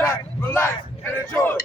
back, relax, and enjoy.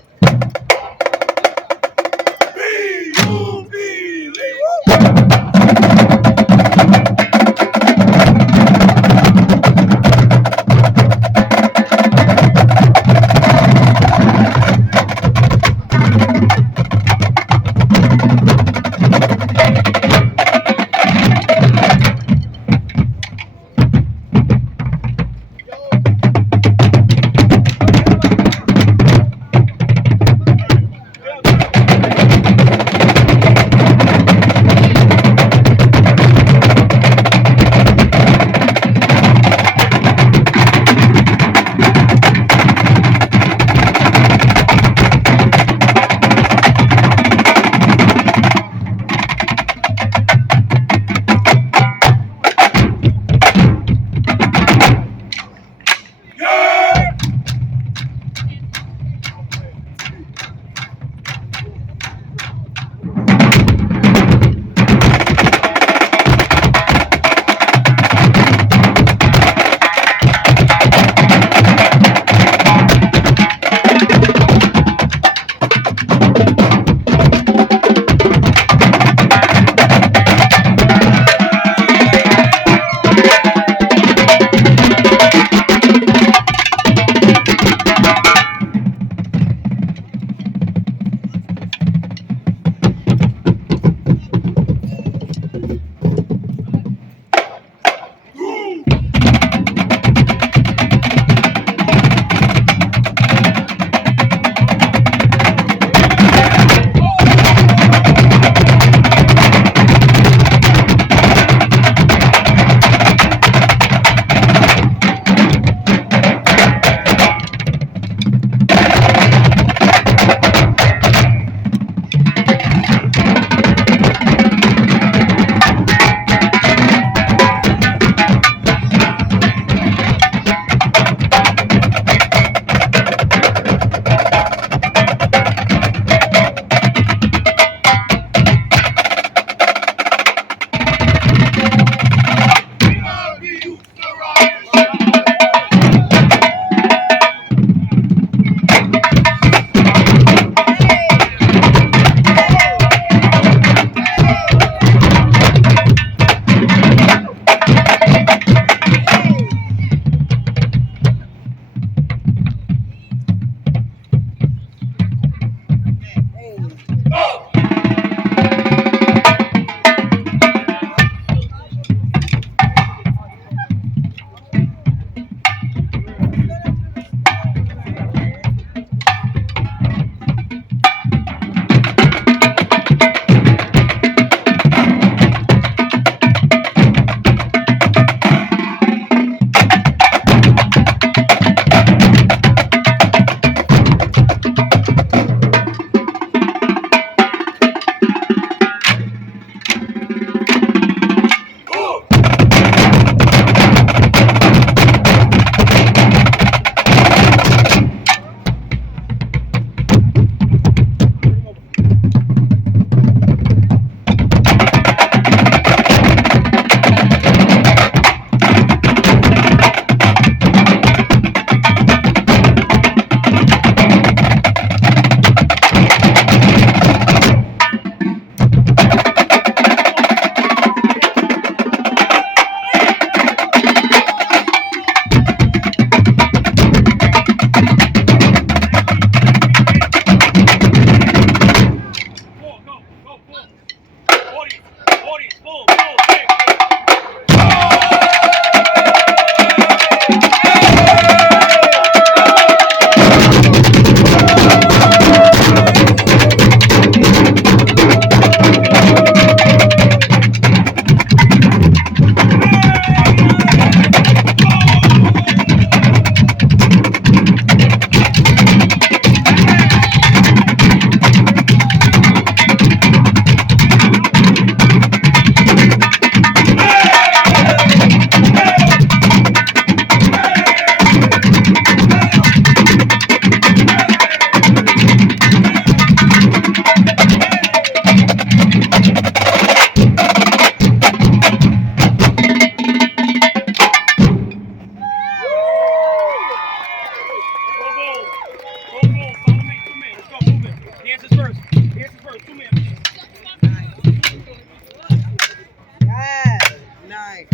Yes, nice.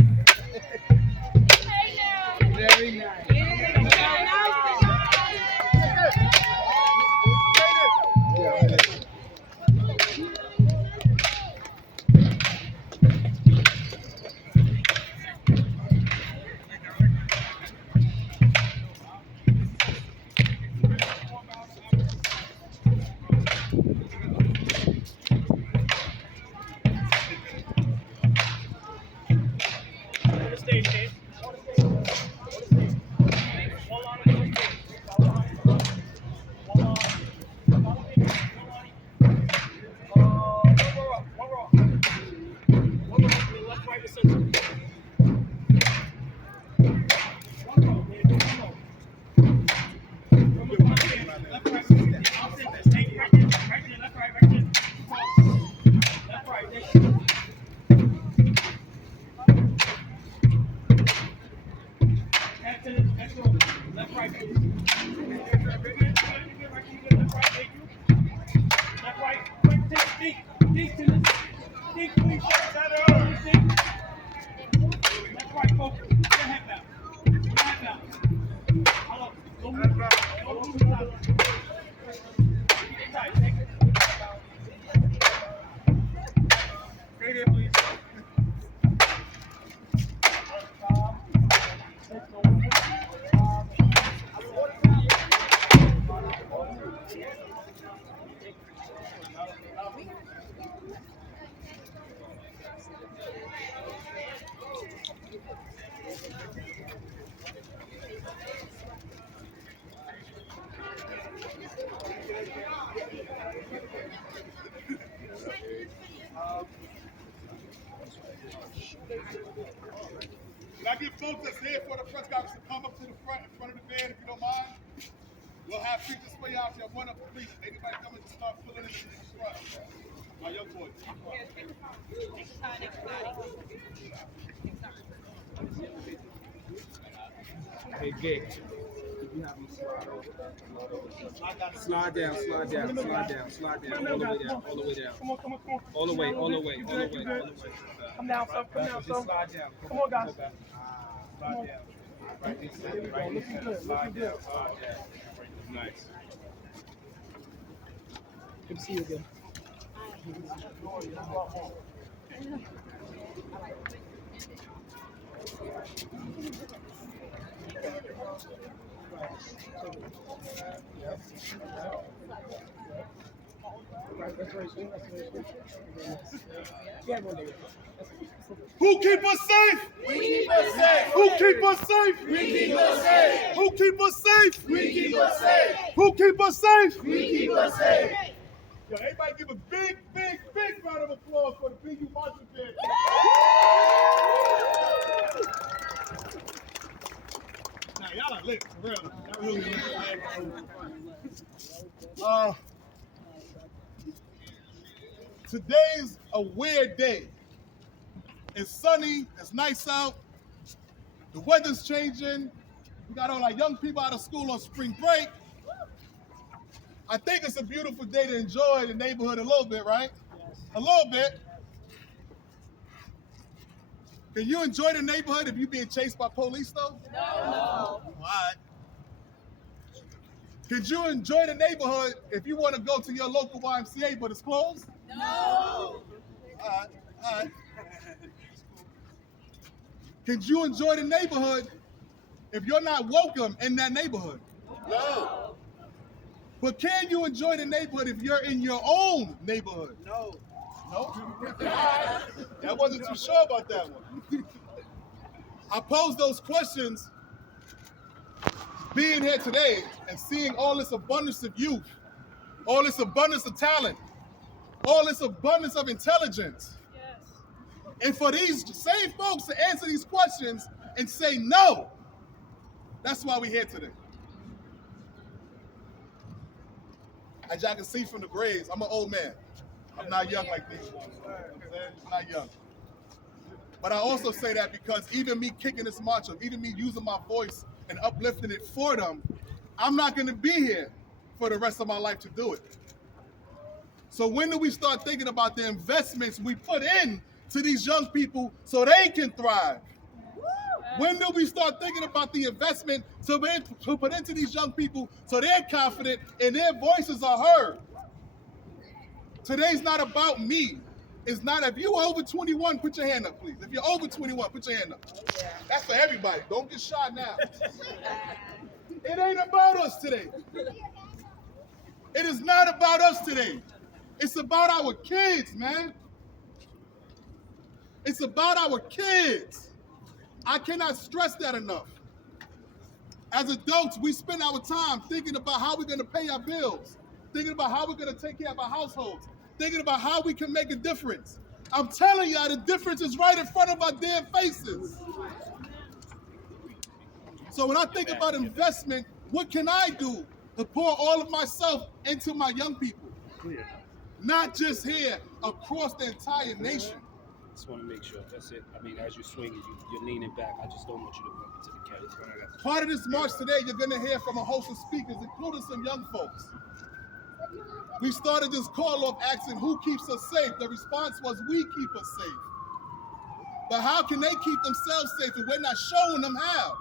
Very nice. Can I get folks that's here for the press conference to come up to the front, in front of the band, if you don't mind? We'll have pictures for y'all. If y'all want up, please. Anybody coming to start filling in the front? My young boys. Hey, Vic. You have me slide over. Slide down, slide down, slide down, slide down, all the way down, all the way down. Come on. All the way, all the way, all the way, all the way. Come down, son. Come down, Just son. slide down. Come on, guys. Slide down. Right this side, right this side. Slide down, slide down. Nice. Good to see you again. Who keep us safe? We keep us safe. Who keep us safe? We keep us safe. Who keep us safe? We keep us safe. Who keep us safe? We keep us safe. Yo, everybody give a big round of applause for the PU marching band. Now, y'all are lit, for real. Y'all really lit. Today's a weird day. It's sunny, it's nice out, the weather's changing. We got all our young people out of school on spring break. I think it's a beautiful day to enjoy the neighborhood a little bit, right? A little bit. Can you enjoy the neighborhood if you're being chased by police, though? No. All right. Could you enjoy the neighborhood if you want to go to your local YMCA but it's closed? No. All right. Could you enjoy the neighborhood if you're not welcome in that neighborhood? No. But can you enjoy the neighborhood if you're in your own neighborhood? No. No? I wasn't too sure about that one. I posed those questions being here today and seeing all this abundance of youth, all this abundance of talent, all this abundance of intelligence. Yes. And for these same folks to answer these questions and say no, that's why we're here today. As y'all can see from the grades, I'm an old man. I'm not young like these ones. You know what I'm saying? I'm not young. But I also say that because even me kicking this march up, even me using my voice and uplifting it for them, I'm not going to be here for the rest of my life to do it. So when do we start thinking about the investments we put in to these young people so they can thrive? When do we start thinking about the investment to put into these young people so they're confident and their voices are heard? Today's not about me. It's not. If you're over 21, put your hand up, please. If you're over 21, put your hand up. That's for everybody. Don't get shot now. It ain't about us today. It is not about us today. It's about our kids, man. It's about our kids. I cannot stress that enough. As adults, we spend our time thinking about how we're going to pay our bills, thinking about how we're going to take care of our households, thinking about how we can make a difference. I'm telling y'all, the difference is right in front of our damn faces. So when I think about investment, what can I do to pour all of myself into my young people? Not just here, across the entire nation. Just want to make sure that's it. I mean, as you swing it, you're leaning back. I just don't want you to bump into the carry. Part of this march today, you're going to hear from a host of speakers, including some young folks. We started this call off asking who keeps us safe. The response was, we keep us safe. But how can they keep themselves safe if we're not showing them how?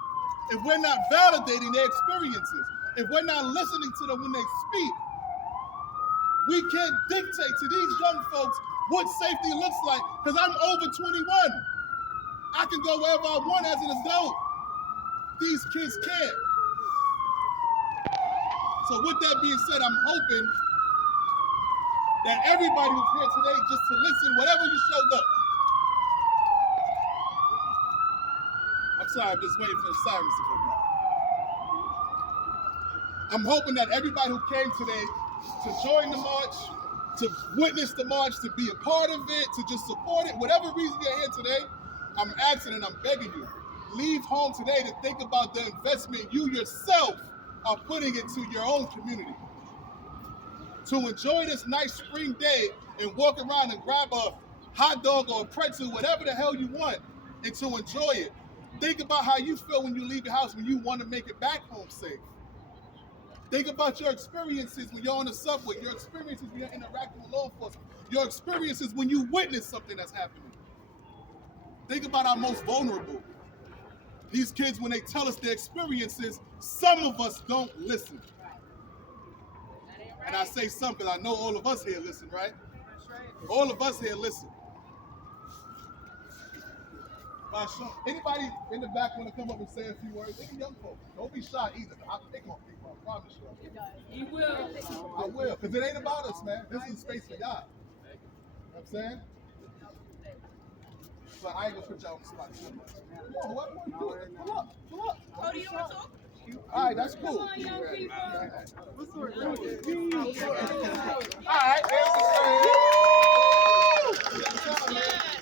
If we're not validating their experiences? If we're not listening to them when they speak? We can't dictate to these young folks what safety looks like, because I'm over 21. I can go wherever I want as an adult. These kids can't. So with that being said, I'm hoping that everybody who's here today just to listen, whatever you showed up. I'm sorry, I'm just waiting for the sirens to come out. I'm hoping that everybody who came today to join the march, to witness the march, to be a part of it, to just support it, whatever reason you're here today, I'm asking and I'm begging you, leave home today to think about the investment you yourself are putting into your own community. To enjoy this nice spring day and walk around and grab a hot dog or a pretzel, whatever the hell you want, and to enjoy it. Think about how you feel when you leave your house when you want to make it back home safe. Think about your experiences when you're on the subway, your experiences when you're interacting with law enforcement, your experiences when you witness something that's happening. Think about our most vulnerable. These kids, when they tell us their experiences, some of us don't listen. And I say some because I know all of us here listen, right? All of us here listen. Anybody in the back want to come up and say a few words? Any young folks? Don't be shy either. I'll pick on people, I promise you. You will. I will, because it ain't about us, man. This is space for y'all. You know what I'm saying? So I ain't gonna put y'all on the spot too much. Come on, what do it? Pull up. Oh, do you want to talk? All right, that's cool. Come on, young people. All right,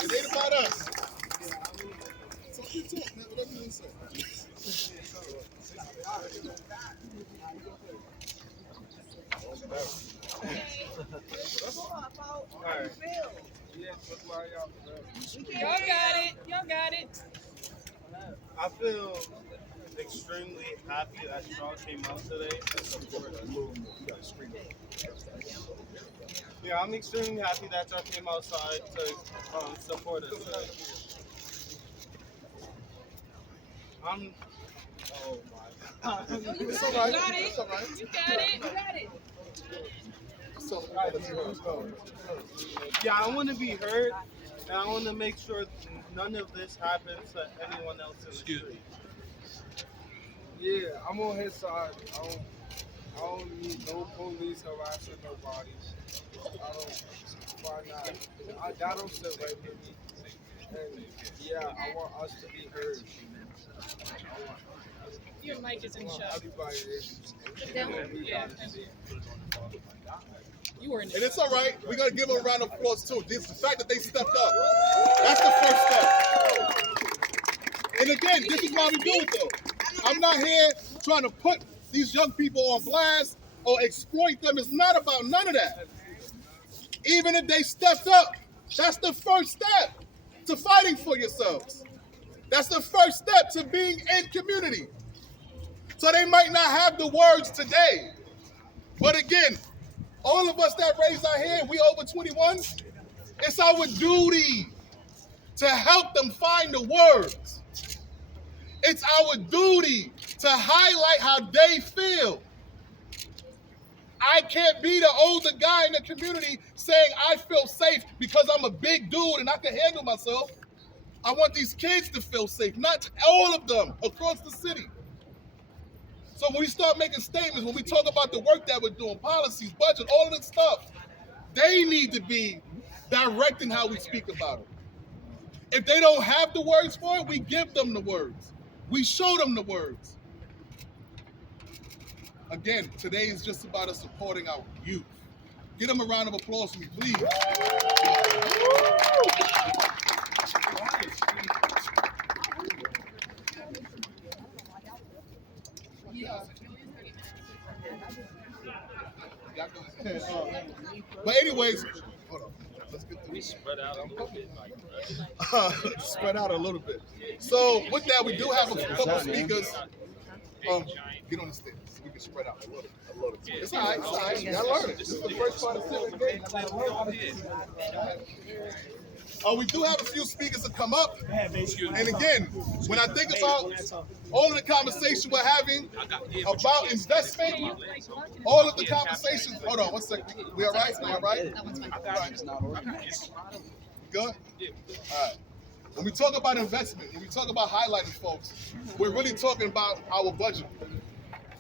it ain't about us. Talk your talk, man. Whatever you want to say. Y'all got it. I feel extremely happy that y'all came out today to support us. Yeah, I'm extremely happy that y'all came outside to support us today. Oh my God. It's all right. It's all right. You got it. It's all right. Yeah, I want to be heard, and I want to make sure none of this happens to anyone else in the street. Yeah, I'm on his side. I don't need no police harassing nobody. Why not? That don't sit right with me. And yeah, I want us to be heard. Your mic is in shut. Everybody is. Yeah. You were in And it's all right. We're going to give them a round of applause, too. The fact that they stepped up, that's the first step. And again, this is why we do it, though. I'm not here trying to put these young people on blast or exploit them. It's not about none of that. Even if they stepped up, that's the first step to fighting for yourselves. That's the first step to being in community. So they might not have the words today. But again, all of us that raise our hand, we over 21, it's our duty to help them find the words. It's our duty to highlight how they feel. I can't be the older guy in the community saying I feel safe because I'm a big dude and I can handle myself. I want these kids to feel safe, not all of them across the city. So when we start making statements, when we talk about the work that we're doing, policies, budget, all of this stuff, they need to be directing how we speak about it. If they don't have the words for it, we give them the words. We show them the words. Again, today is just about us supporting our youth. Give them a round of applause for me, please. But anyways, hold on. Let's get through. We spread out a little bit, like, Spread out a little bit. So with that, we do have a couple speakers. Get on the stage. We can spread out a little bit. It's all right. It's all right. You gotta learn it. This is the first part of civic game. We do have a few speakers to come up. And again, when I think about all of the conversation we're having about investment, all of the conversations. Hold on 1 second. We all right? We all right? Good? All right. When we talk about investment, when we talk about highlighting folks, we're really talking about our budget.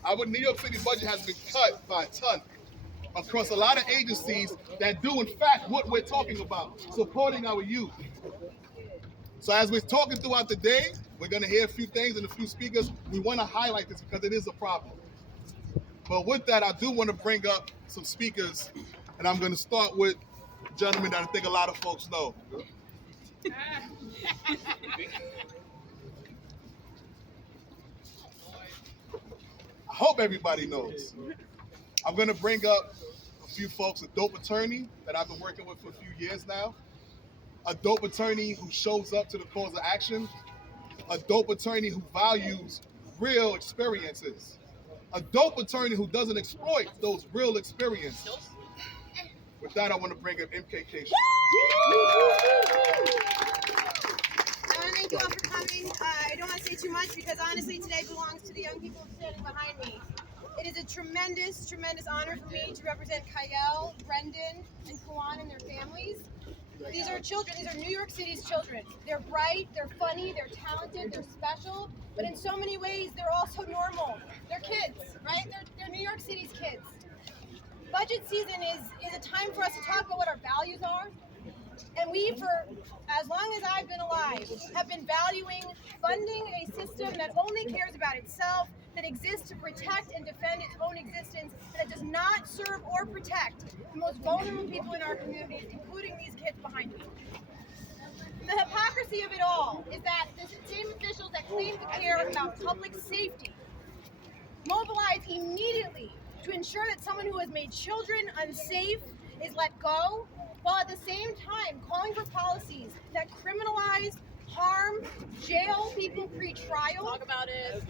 Our New York City budget has been cut by a ton across a lot of agencies that do, in fact, what we're talking about, supporting our youth. So as we're talking throughout the day, we're going to hear a few things and a few speakers. We want to highlight this because it is a problem. But with that, I do want to bring up some speakers, and I'm going to start with a gentleman that I think a lot of folks know. I hope everybody knows. I'm going to bring up a few folks, a dope attorney that I've been working with for a few years now, a dope attorney who shows up to the cause of action, a dope attorney who values real experiences, a dope attorney who doesn't exploit those real experiences. With that, I want to bring up MKK. Thank you all for coming. I don't want to say too much because honestly today belongs to the young people standing behind me. It is a tremendous, tremendous honor for me to represent Kyle, Brendan, and Kwan and their families. These are children, these are New York City's children. They're bright, they're funny, they're talented, they're special, but in so many ways they're also normal. They're kids, right? They're New York City's kids. Budget season is a time for us to talk about what our values are. And we, for as long as I've been alive, have been valuing funding a system that only cares about itself, that exists to protect and defend its own existence, and that does not serve or protect the most vulnerable people in our communities, including these kids behind me. The hypocrisy of it all is that the same officials that claim to care about public safety mobilize immediately to ensure that someone who has made children unsafe is let go, while at the same time calling for policies that criminalize, harm, jail people pre-trial. Talk about it.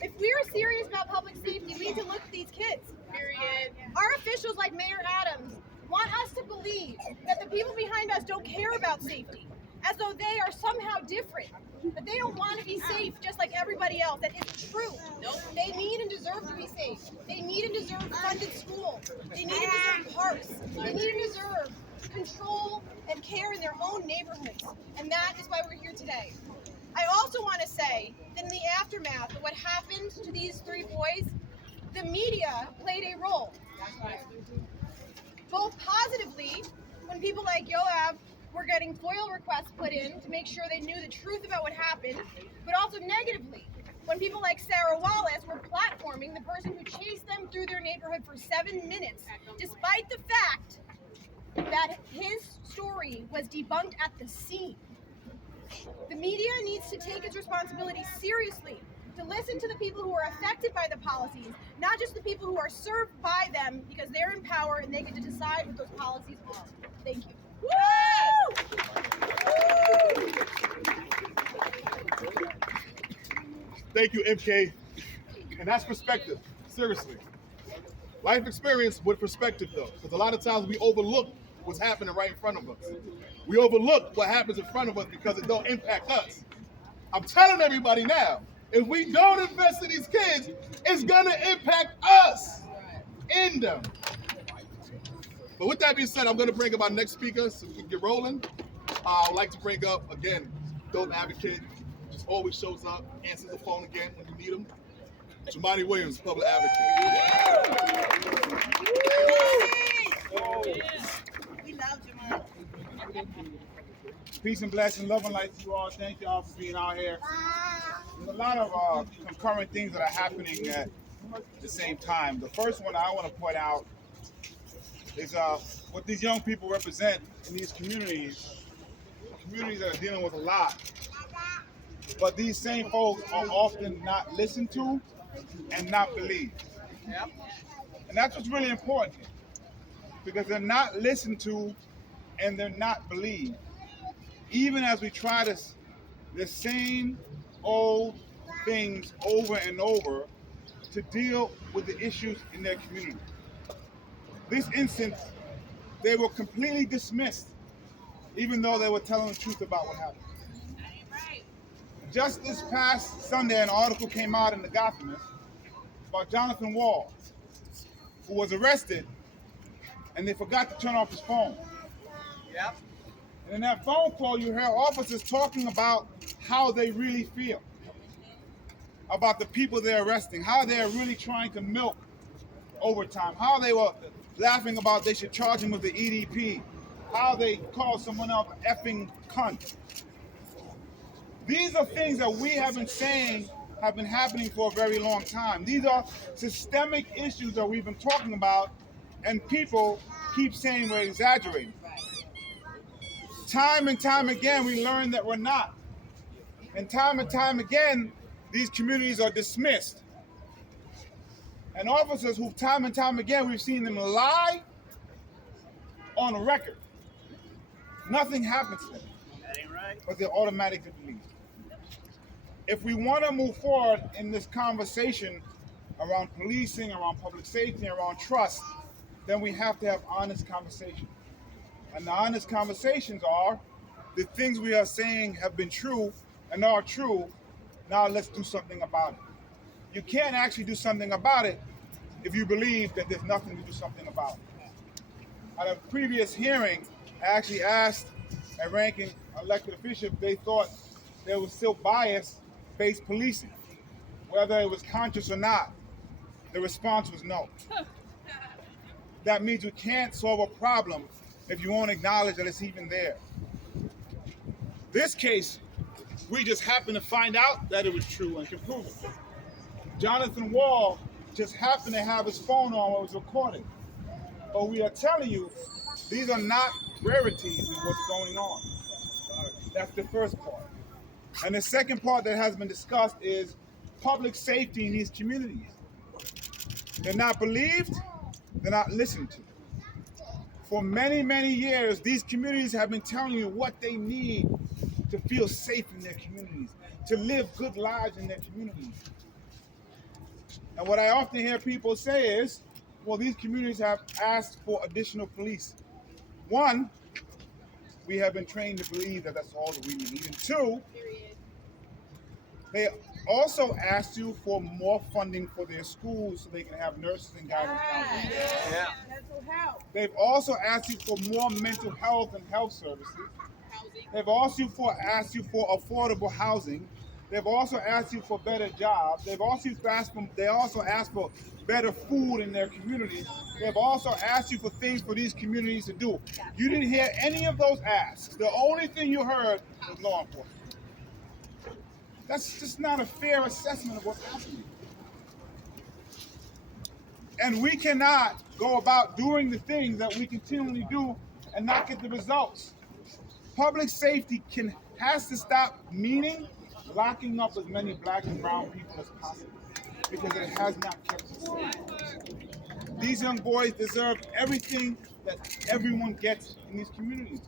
If we're serious about public safety, we need to look at these kids. Period. Our officials like Mayor Adams want us to believe that the people behind us don't care about safety, as though they are somehow different, that they don't want to be safe just like everybody else. That isn't true. Nope. They need and deserve to be safe. They need and deserve funded schools. They need and deserve parks. They need and deserve control and care in their own neighborhoods. And that is why we're here today. I also want to say that in the aftermath of what happened to these three boys, the media played a role. Both positively, when people like Yoav were getting FOIL requests put in to make sure they knew the truth about what happened, but also negatively, when people like Sarah Wallace were platforming the person who chased them through their neighborhood for 7 minutes, despite the fact that his story was debunked at the scene. The media needs to take its responsibility seriously, to listen to the people who are affected by the policies, not just the people who are served by them because they're in power and they get to decide what those policies are. Thank you. Thank you, MK. And that's perspective, seriously. Life experience with perspective, though, because a lot of times we overlook what's happening right in front of us. We overlook what happens in front of us because it don't impact us. I'm telling everybody now, if we don't invest in these kids, it's gonna impact us in them. But with that being said, I'm gonna bring up our next speaker so we can get rolling. I would like to bring up, again, dope advocate, just always shows up, answers the phone again when you need him. Jamani Williams, public advocate. We love Jamani. Peace and blessing, love and light to you all. Thank you all for being out here. There's a lot of concurrent things that are happening at the same time. The first one I want to point out is what these young people represent in these communities that are dealing with a lot. But these same folks are often not listened to and not believed. And that's what's really important, because they're not listened to and they're not believed. Even as we try the same old things over and over to deal with the issues in their community. This instance, they were completely dismissed, even though they were telling the truth about what happened. Just this past Sunday, an article came out in the Gothamist about Jonathan Wall, who was arrested, and they forgot to turn off his phone. Yep. And in that phone call, you hear officers talking about how they really feel about the people they're arresting, how they're really trying to milk overtime, how they were laughing about they should charge him with the EDP, how they call someone else effing cunt. These are things that we have been saying have been happening for a very long time. These are systemic issues that we've been talking about, and people keep saying we're exaggerating. Time and time again, we learn that we're not. And time again, these communities are dismissed. And officers who time and time again, we've seen them lie on a record. Nothing happens to them. That ain't right. But they're automatically believed. If we want to move forward in this conversation around policing, around public safety, around trust, then we have to have honest conversations. And the honest conversations are, the things we are saying have been true and are true, now let's do something about it. You can't actually do something about it if you believe that there's nothing to do something about. At a previous hearing, I actually asked a ranking elected official if they thought there was still bias-based policing, whether it was conscious or not. The response was no. That means we can't solve a problem if you won't acknowledge that it's even there. This case, we just happened to find out that it was true and can prove it. Jonathan Wall just happened to have his phone on while it was recording. But we are telling you, these are not rarities in what's going on. That's the first part. And the second part that has been discussed is public safety in these communities. They're not believed, they're not listened to. For many, many years, these communities have been telling you what they need to feel safe in their communities, to live good lives in their communities. And what I often hear people say is, well, these communities have asked for additional police. One, we have been trained to believe that that's all that we need. And two, they also asked you for more funding for their schools so they can have nurses and guidance counselors. Yeah. They've also asked you for more mental health and health services. They've also asked you for affordable housing. They've also asked you for better jobs. They also asked for better food in their communities. They've also asked you for things for these communities to do. You didn't hear any of those asks. The only thing you heard was law enforcement. That's just not a fair assessment of what's happening. And we cannot go about doing the things that we continually do and not get the results. Public safety has to stop meaning locking up as many black and brown people as possible, because it has not kept us safe. These young boys deserve everything that everyone gets in these communities.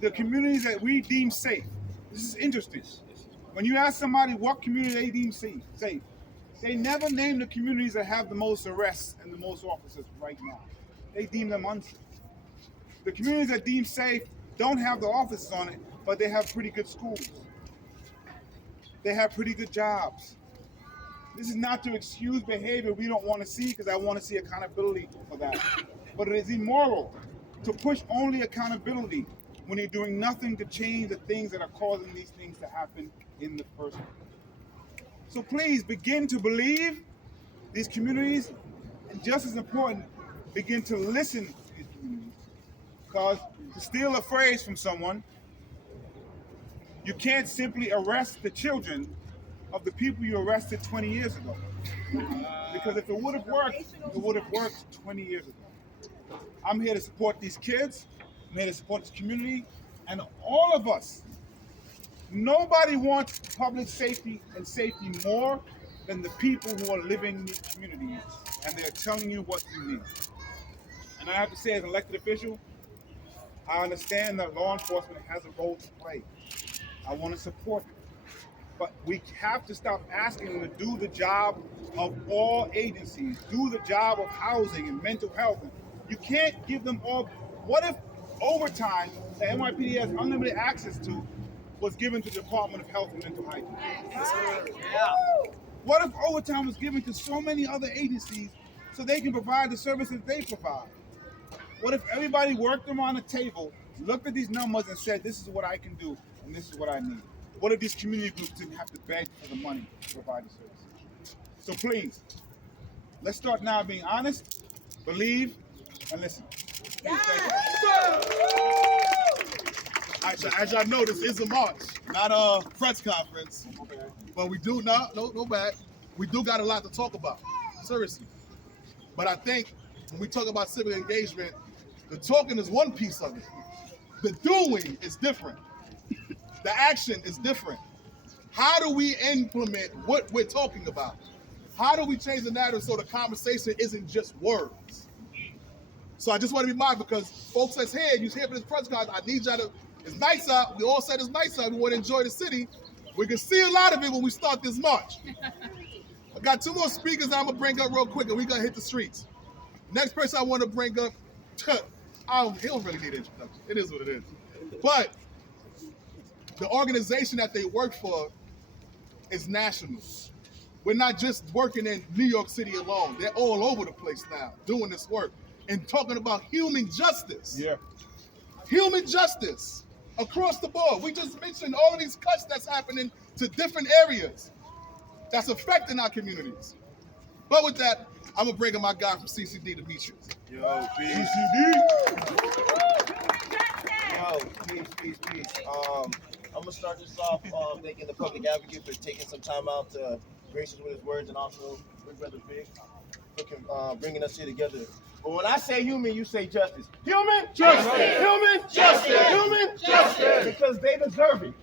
The communities that we deem safe. This is interesting. When you ask somebody what community they deem safe, They never name the communities that have the most arrests and the most officers right now. They deem them unsafe. The communities that deem safe don't have the officers on it, but they have pretty good schools. They have pretty good jobs. This is not to excuse behavior we don't want to see, because I want to see accountability for that. But it is immoral to push only accountability when you're doing nothing to change the things that are causing these things to happen in the first place. So please begin to believe these communities, and just as important, begin to listen to these communities. Because to steal a phrase from someone, you can't simply arrest the children of the people you arrested 20 years ago. Because if it would have worked 20 years ago. I'm here to support these kids. I'm here to support this community. And all of us, nobody wants public safety and safety more than the people who are living in these communities. And they're telling you what you need. And I have to say, as an elected official, I understand that law enforcement has a role to play. I want to support it. But we have to stop asking them to do the job of all agencies, do the job of housing and mental health. You can't give them all. What if overtime that NYPD has unlimited access to was given to the Department of Health and Mental Hygiene? What if overtime was given to so many other agencies so they can provide the services they provide? What if everybody worked around the table, looked at these numbers and said, this is what I can do and this is what I need? What if these community groups didn't have to beg for the money to provide the services? So please, let's start now being honest, believe, and listen. As y'all know, this is a march, not a press conference. But we do not, no bad. We do got a lot to talk about, seriously. But I think when we talk about civic engagement, the talking is one piece of it. The doing is different. The action is different. How do we implement what we're talking about? How do we change the narrative so the conversation isn't just words? So I just want to be mindful, because folks that's here, you here for this press conference, I need y'all to, it's nice out, we all said it's nice out, we want to enjoy the city. We can see a lot of it when we start this march. I got two more speakers that I'm going to bring up real quick, and we're going to hit the streets. Next person I want to bring up, he don't really need an introduction. It is what it is. But the organization that they work for is national. We're not just working in New York City alone. They're all over the place now doing this work and talking about human justice. Yeah. Human justice across the board. We just mentioned all of these cuts that's happening to different areas that's affecting our communities. But with that, I'm going to bring in my guy from CCD, Demetrius. Yo, peace. CCD. Yo, peace. I'm gonna start this off thanking the public advocate for taking some time out to grace us with his words, and also Big Brother Big for bringing us here together. But when I say human, you say justice. Human justice. Human justice. Human justice. Because they deserve it.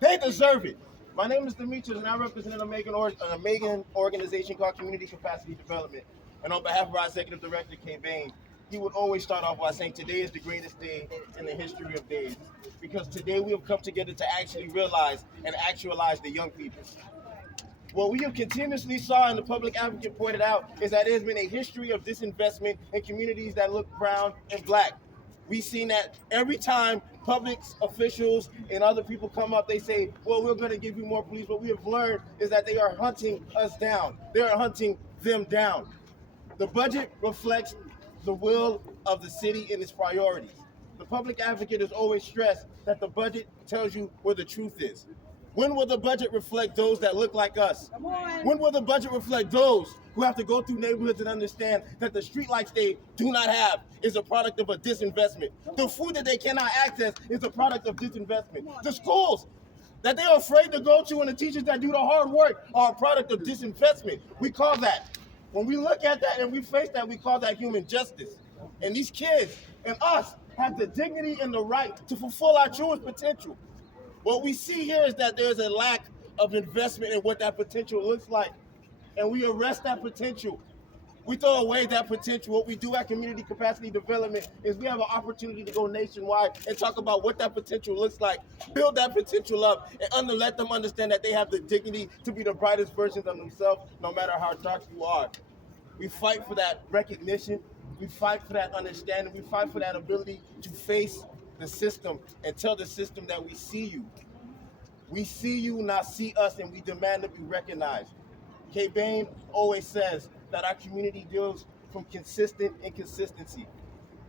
They deserve it. My name is Demetrius, and I represent an amazing organization called Community Capacity Development. And on behalf of our executive director, Kay Bain, he would always start off by saying, today is the greatest day in the history of days. Because today we have come together to actually realize and actualize the young people. What we have continuously saw, and the public advocate pointed out, is that there's been a history of disinvestment in communities that look brown and black. We've seen that every time public officials and other people come up, they say, well, we're going to give you more police. What we have learned is that they are hunting us down. They are hunting them down. The budget reflects the will of the city and its priorities. The public advocate has always stressed that the budget tells you where the truth is. When will the budget reflect those that look like us? When will the budget reflect those who have to go through neighborhoods and understand that the streetlights they do not have is a product of a disinvestment? The food that they cannot access is a product of disinvestment. The schools that they are afraid to go to and the teachers that do the hard work are a product of disinvestment. We call that, when we look at that and we face that, we call that human justice. And these kids and us have the dignity and the right to fulfill our truest potential. What we see here is that there's a lack of investment in what that potential looks like. And we arrest that potential we throw away that potential. What we do at community capacity development is we have an opportunity to go nationwide and talk about what that potential looks like, build that potential up, and let them understand that they have the dignity to be the brightest versions of themselves, no matter how dark you are. We fight for that recognition. We fight for that understanding. We fight for that ability to face the system and tell the system that we see you. We see you, not see us, and we demand to be recognized. Kay Bain always says that our community deals from consistent inconsistency.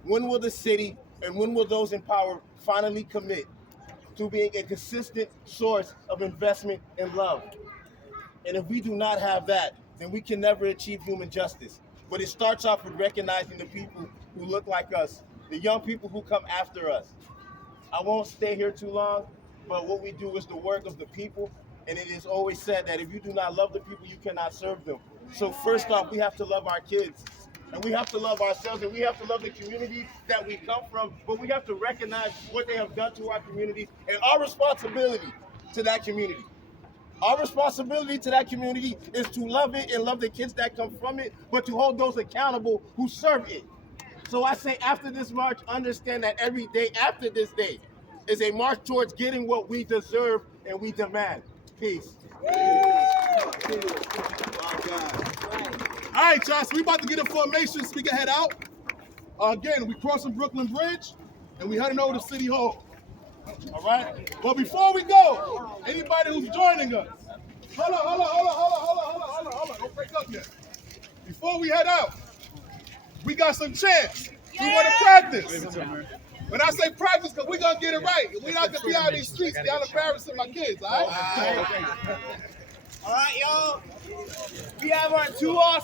When will the city and when will those in power finally commit to being a consistent source of investment and love? And if we do not have that, then we can never achieve human justice. But it starts off with recognizing the people who look like us, the young people who come after us. I won't stay here too long, but what we do is the work of the people. And it is always said that if you do not love the people, you cannot serve them. So first off, we have to love our kids. And we have to love ourselves, and we have to love the communities that we come from. But we have to recognize what they have done to our communities and our responsibility to that community. Our responsibility to that community is to love it and love the kids that come from it, but to hold those accountable who serve it. So I say after this march, understand that every day after this day is a march towards getting what we deserve and we demand. Peace. All right, y'all, so we about to get in formation so we can head out. Again, we crossing Brooklyn Bridge, and we heading over to City Hall. All right? But before we go, anybody who's joining us, hold on. Don't break up yet. Before we head out, we got some chants. We want to practice. When I say practice, because we're going to get it right. We're not going to be out in these streets. Y'all embarrassing my kids, all right? All right, y'all. We have our 2 awesome